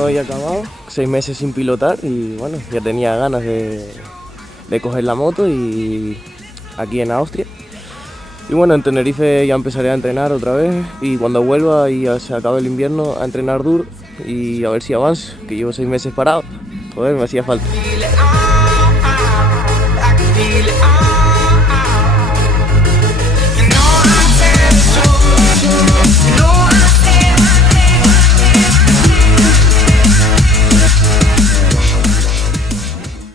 invierno ya acabado, 6 meses sin pilotar y bueno, ya tenía ganas de coger la moto y aquí en Austria. Y bueno, en Tenerife ya empezaré a entrenar otra vez y cuando vuelva y ya se acabe el invierno a entrenar duro y a ver si avanzo, que llevo 6 meses parado. Joder, me hacía falta.